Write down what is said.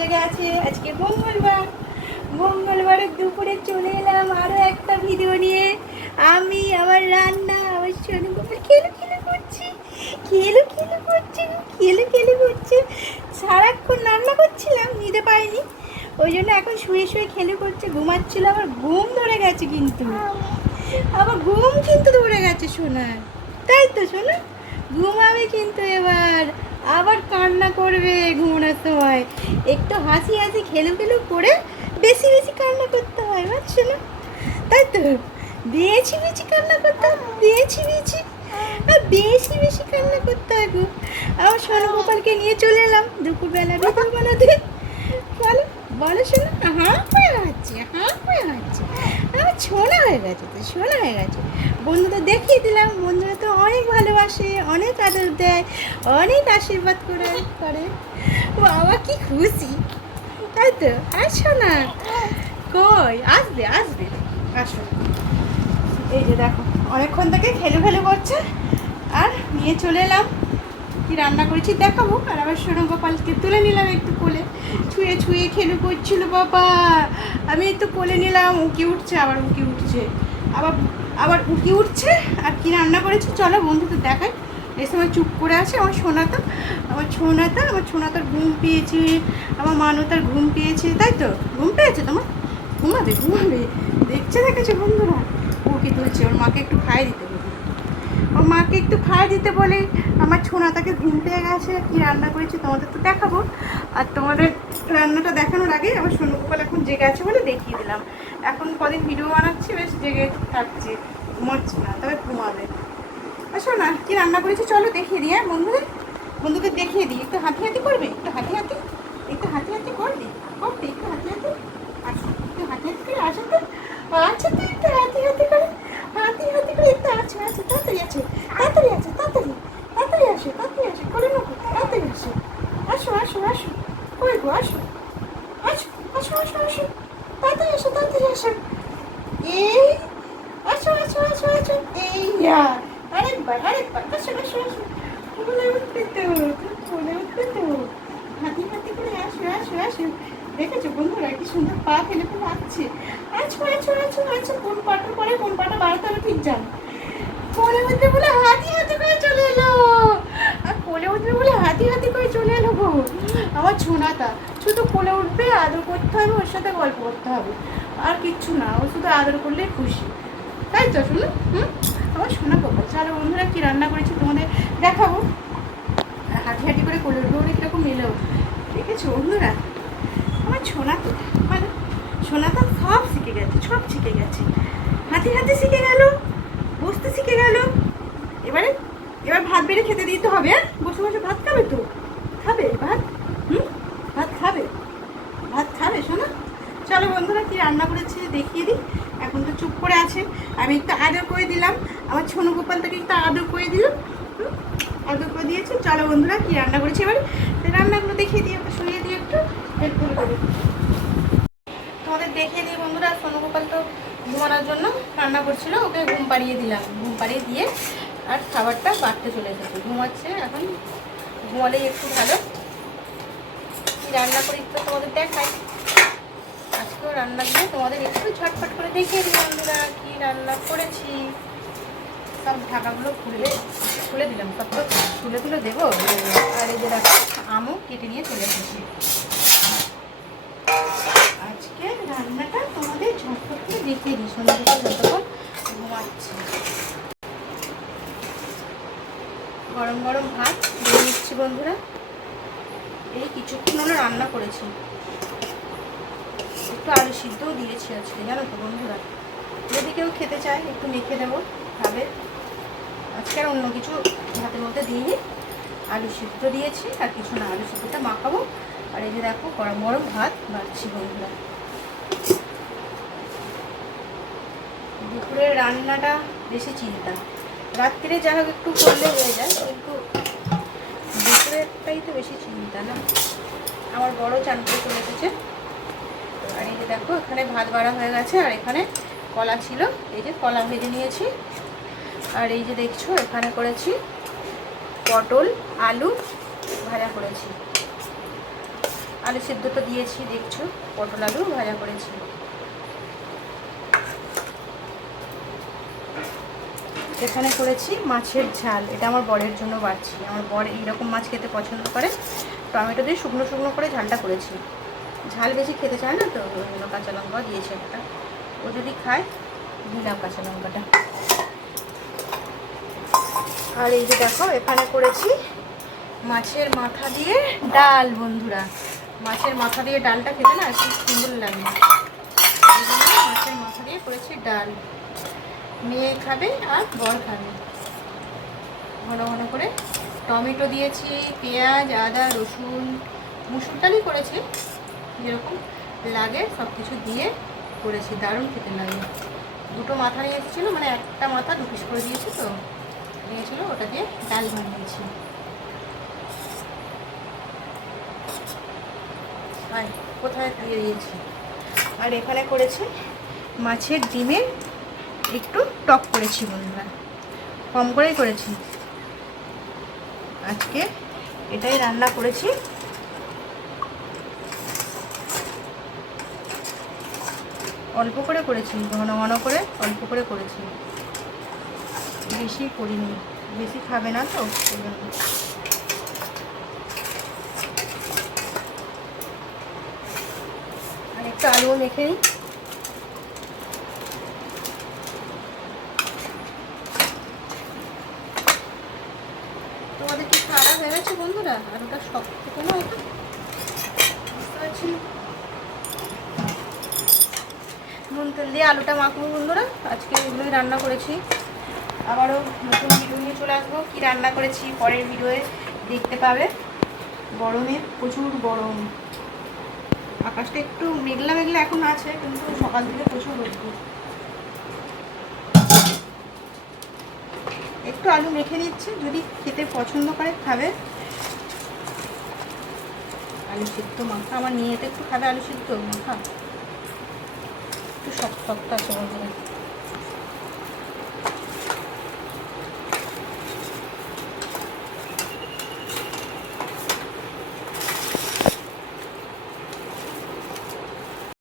জায়গা আছে। আজকে মঙ্গলবারের দুপুরে চলে এলাম আরও একটা ভিডিও নিয়ে। আমি আমার রান্না, আমার সোনুগোপাল খেলু করছে। সারাক্ষণ রান্না করছিলাম, নিতে পারিনি, ওই জন্য এখন শুয়ে শুয়ে খেলু করছে, ঘুমাচ্ছিল। আবার ঘুম ধরে গেছে, কিন্তু ধরে গেছে সোনার, তাই তো সোনা? ঘুমাবে কিন্তু এবার, আবার কান্না করবে ঘুমানোর সময়। একটু হাসি খেলু করে বেশি কান্না করতে হয়, বুঝছো না? তাই তো বেশি কান্না করতে হয়, বেশি কান্না করতে হয় গো। আমার সোনু গোপালকে নিয়ে চলে এলাম দুপুরবেলা ভিডিও বানাতে। বলো বলো শোনা, হ্যাঁ হয়ে যাচ্ছে আমার সোনা হয়ে গেছে। বন্ধুদের দেখিয়ে দিলাম, বন্ধুরা তো অনেক ভালোবাসে, অনেক আদর দেয়, অনেক আশীর্বাদ করে। বাবা কি খুশি, তাই তো? আসো না, কই আসবে আসো। এই যে দেখো, অনেকক্ষণ থেকে খেলু করছে, আর নিয়ে চলে এলাম। কি রান্না করেছি দেখাবো। আর আবার সোনু গোপালকে তুলে নিলাম একটু কোলে, ছুঁয়ে খেলু করছিল বাবা। আমি একটু কোলে নিলাম, উকি উঠছে, আবার উকি উঠছে। আর কি রান্না করেছি চলো বন্ধুদের দেখাই। এই সময় চুপ করে আছে আমার ছোনাতার ঘুম পেয়েছে, আমার মানতার ঘুম পেয়েছে, তাই তো? ঘুম পেয়েছে তোমার? ঘুমাবে দেখেছো বন্ধুরা? ও কি তুলছে, ওর মাকে একটু খাইয়ে দিতে বলে আমার ছোনাটাকে ঘুম পেয়ে গেছে। কি রান্না করেছি তোমাদের তো দেখাবো। আর তোমাদের রান্নাটা দেখানোর আগে আমার সোনু গোপাল এখন জেগে আছে বলে দেখিয়ে দিলাম। এখন কদিন ভিডিও বানাচ্ছি, বেশ জেগে থাকছে, ঘুমাচ্ছে না, তবে ঘুমাবে। আসো না, কি রান্না করেছি চলো দেখিয়ে দিই। হ্যাঁ বন্ধুদের দেখিয়ে দিই। একটু হাতি করবে, একটু হাতি করবে, একটু হাতি আসো, একটু হাতি করে আসো তো। আচ্ছা তো একটু হাতি করে, একটু আছে তাড়াতাড়ি আসো, করে নেবো, তাড়াতাড়ি আসো, কই গো, আসো, তাড়াতাড়ি আসো। এই আসো, এই আরেকবার আসো, বলে উঠতে তো হাতি করে আসো। দেখেছো বন্ধুরা কি সুন্দর পা ফেলে আসছে। আছো, কোন পাটা পরে কোন পাটা বাড়াতে হবে ঠিক জানো। কোলে উঠবে বলে হাতি করে চলে এলো, গো আমার ছোনাটা। শুধু কোলে উঠবে, আদর করতে হবে, ওর সাথে গল্প করতে হবে, আর কিচ্ছু না। ও শুধু আদর করলেই খুশি, তাই তো শুনো? আমার সোনা গোপাল। চলো বন্ধুরা কি রান্না করেছি তোমাদের দেখাবো। হাঁটি করে কোলে উঠবে বলে কীরকম এলো, দেখেছো বন্ধুরা? আমার সোনাটা সব শিখে গেছে, হাঁটি শিখে গেল, বসতে শিখে গেল। এবার ভাত বেড়ে খেতে দিতে হবে। বসে ভাত খাবে তো? খাবে ভাত? ভাত খাবে শোনা? চলো বন্ধুরা কি রান্না করেছি দেখিয়ে দিই। এখন তো চুপ করে আছে, আমি একটু আদর করে দিলাম, আমার সোনু গোপালটাকে একটু আদর করে দিয়েছি। চলো বন্ধুরা কি রান্না করেছি এবার রান্নাগুলো দেখিয়ে দিই, ওকে শুনিয়ে দিই, একটু হেল্প করে তোমাদের দেখিয়ে দিই বন্ধুরা। সোনু গোপাল তো ঘুমানোর জন্য রান্না করছিল, ওকে ঘুম পাড়িয়ে দিলাম, ঘুম পাড়িয়ে দিয়ে আর খাবারটা বাড়তে চলে এসেছে, ঘুমাচ্ছে। এখন ঘুমালেই একটু ভালো। কি রান্না করি তো তোমাদের দেখাই। আজকেও রান্না দিয়ে তোমাদের একটু ঝটপট করে দেখিয়ে দিই বন্ধুরা কি রান্না করেছি। সব ঢাকাগুলো খুলে দিলাম, সব তো তুলে দেবো। আর এই যে দেখো আমও কেটে নিয়ে চলে এসেছি। আজকে রান্নাটা তোমাদের ঝটপট করে দেখিয়ে দিই, সন্ধ্যাটা যতক্ষণ ঘুমাচ্ছি। গরম ভাত দিয়ে নিচ্ছি বন্ধুরা। এই কিছুক্ষণ হলো রান্না করেছি, একটু আলু সিদ্ধও দিয়েছি আজকে, জানো তো বন্ধুরা? যদি কেউ খেতে চায় একটু মেখে দেবো, খাবে। আজকে আর অন্য কিছু ভাতের মধ্যে দিইনি, আলু সিদ্ধ দিয়েছি আর কিছু না, আলু সিদ্ধটা মাখাবো। আর এই যে দেখো গরম ভাত বাড়ছি বন্ধুরা। দুপুরের রান্নাটা বেশি চিন্তা, রাত্রে যা হোক একটু করলে হয়ে যায়, কিন্তু দুপুরেরটাই তো বেশি চিন্তা না। আমার বড় চান করে চলে এসেছে। আর এই যে দেখো এখানে ভাত বাড়া হয়ে গেছে, আর এখানে কলা ছিল, এই যে কলা ভেজে নিয়েছি। আর এই যে দেখছো এখানে করেছি পটল আলু ভাজা করেছি। আলু সিদ্ধ তো দিয়েছি, দেখছো পটল আলু ভাজা করেছি। এখানে করেছি মাছের ঝাল, এটা আমার বরের জন্য বাড়ছি। আমার বর এইরকম মাছ খেতে পছন্দ করে, টমেটো দিয়ে শুকনো শুকনো করে ঝালটা করেছি। ঝাল বেশি খেতে চায় না তো, ওই জন্য কাঁচা লঙ্কা দিয়েছে একটা। ও যদি খায় দিলাম কাঁচা লঙ্কাটা। আর এই যে দেখো এখানে করেছি মাছের মাথা দিয়ে ডাল। বন্ধুরা, মাছের মাথা দিয়ে ডালটা খেতে না খুব সুন্দর লাগে, এই জন্য মাছের মাথা দিয়ে করেছি ডাল। মেয়ে খাবে আর বর খাবে। ঘন ঘন করে টমেটো দিয়েছি, পেঁয়াজ, আদা, রসুন, মুসুর ডালই করেছি, যেরকম লাগে সব কিছু দিয়ে করেছি। দারুণ খেতে লাগে। দুটো মাথা নিয়ে এসেছিলো, মানে একটা মাথা 2 পিস করে দিয়েছি তো নিয়েছিল, ওটা দিয়ে ডাল বানিয়েছি। আর কোথায় দিয়ে দিয়েছি। আর এখানে করেছি মাছের ডিমের একটু টক করেছি। বন্ধুরা, কম করেই করেছি আজকে, এটাই রান্না করেছি। অল্প করে করেছি, ঘন ঘন করে অল্প করে করেছি, বেশি করিনি, বেশি খাবে না তো সেই জন্য। আর একটু আলুও মেখে নিই। তোমাদের কি খাওয়া হয়ে গেছে বন্ধুরা? আলুটা শক্ত কোনো এটা বুঝতে পারছি না। নুন তেল দিয়ে আলুটা মাখবো বন্ধুরা। আজকে এগুলোই রান্না করেছি। আবারও নতুন ভিডিও নিয়ে চলে আসবো। কী রান্না করেছি পরের ভিডিওয়ে দেখতে পাবে। গরমে প্রচুর গরম, আকাশটা একটু মেঘলা মেঘলা এখন আছে, কিন্তু সকাল থেকে প্রচুর রোদ্দুর। একটু আলু মেখে নিচ্ছে, যদি খেতে পছন্দ করে খাবে। আলু সিদ্ধ মাখা আমার নিয়ে তো একটু খাবে, আলু সিদ্ধ মাখা একটু শক্ত শক্ত আছে বন্ধুরা।